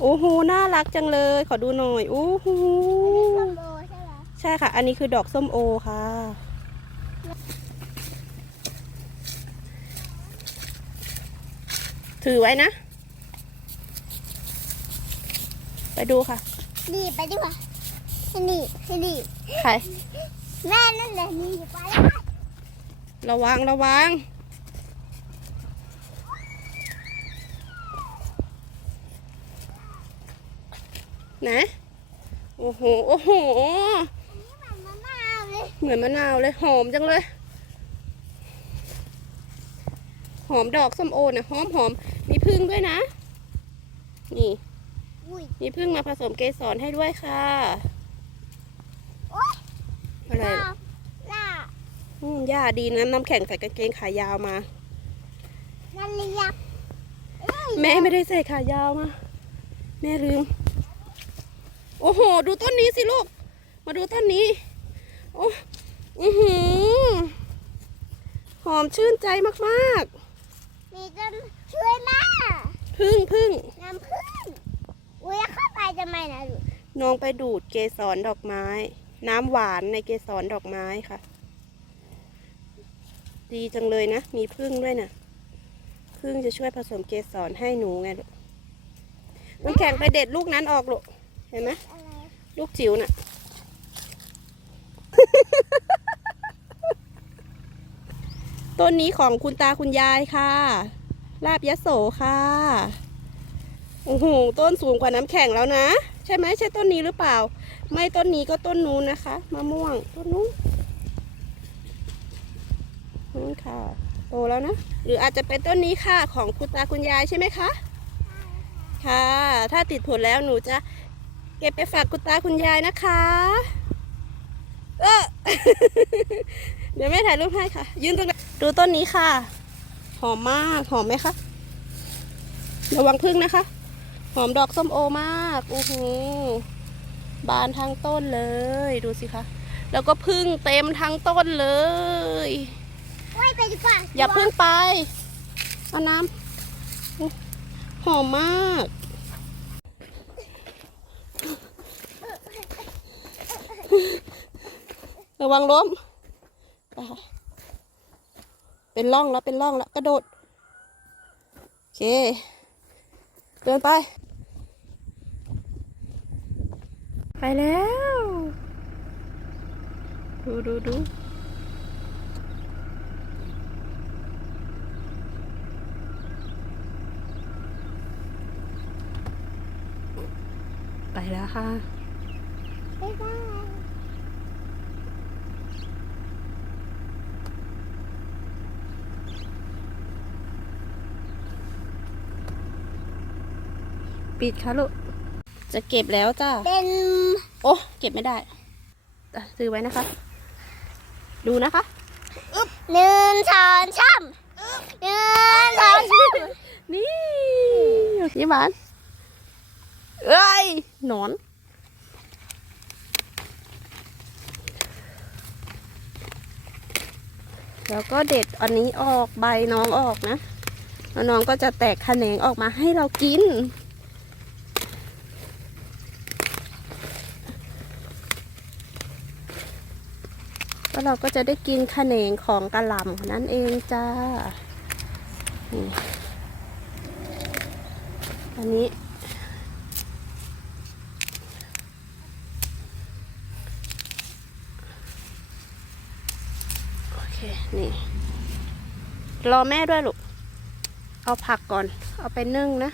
โอ้โหน่ารักจังเลย ขอดูหน่อยโอ้โหส้มโอใช่ไหมใช่ค่ะ อันนี้คือดอกส้มโอค่ะ ถือไว้นะ ไปดูค่ะนี่ไปดีกว่านี่นี่ใคร แม่นั่นแหละนี่ไประวังระวัง นะ โอ้โห โอ้โหนี่มันมะนาวเลยเหมือนมะนาวเลย หอมจังเลย หอมดอกส้มโอนะหอมหอม มีพึ่งด้วยนะ นี่อุ้ยมีพึ่งมาผสมเกสรให้ด้วยค่ะโอ๊ยอะไรล่าอะล่าอืมย่าดีนะน้ำแข็งใส่กางเกงขายาวมานั่นเรียกเอ้ยแม่ไม่ได้ใส่ขายาวมา แม่ลืม โอ้โห ดูต้นนี้สิลูก มาดูต้นนี้ โอ้อือหือ หอมชื่นใจมากมีต้นช่วยแม่ๆพึ่งพึ่งน้ำผึ้งอุ้ยแล้วเข้าไปทำไมนะลูกน้องไปดูดเกสรดอกไม้ น้ำหวานในเกสรดอกไม้ค่ะ ดีจังเลยนะ มีพึ่งด้วยนะพึ่งจะช่วยผสมเกสรให้หนูไงลูกน้ำแข็งไปเด็ดลูกนั้นออกลูก เห็นไหมอะไรลูกจิ๋วน่ะ ต้นนี้ของคุณตาคุณยายค่ะ ลาบยะโสค่ะ โอ้โห ต้นสูงกว่าน้ำแข็งแล้วนะ ใช่ไหมใช่ต้นนี้หรือเปล่า ไม่ต้นนี้ก็ต้นนู้นนะคะ มะม่วง ต้นนู้นนู้นค่ะ โตแล้วนะ หรืออาจจะเป็นต้นนี้ค่ะ ของคุณตาคุณยายใช่ไหมคะ ค่ะ ถ้าติดผลแล้วหนูจะ เก็บไปฝากคุณตาคุณยายนะคะ เออ เดี๋ยวแม่ถ่ายรูปให้ค่ะ ยืนตรงนั้นดูต้นนี้ค่ะ หอมมาก หอมไหมคะ ระวังพึ่งนะคะ หอมดอกส้มโอมาก โอ้โห บานทั้งต้นเลย ดูสิคะ แล้วก็พึ่งเต็มทั้งต้นเลยโอ้ยไปดีกว่าอย่าพึ่งไป เอาน้ำหอมมาก ระวังล้มไปค่ะเป็นร่องแล้วเป็นร่องแล้วกระโดด โอเค เดินไป ไปแล้ว ดูดูดูไปแล้วค่ะ บ๊ายบาย ปิดค่ะลูก จะเก็บแล้วจ้าเป็น โอ้ เก็บไม่ได้อะซื้อไว้นะคะ ดูนะคะหนึ่งสองสามหนึ่งสองสามนี่ยิ้มหวานเอ้ยหนอน แล้วก็เด็ดอันนี้ออกใบน้องออกนะแล้วน้องก็จะแตกแขนงออกมาให้เรากิน ก็เราก็จะได้กินแขนงของกระหล่ำนั่นเองจ้าอันนี้โอเคนี่ รอแม่ด้วยลูก เอาผักก่อน เอาไปนึ่งนะ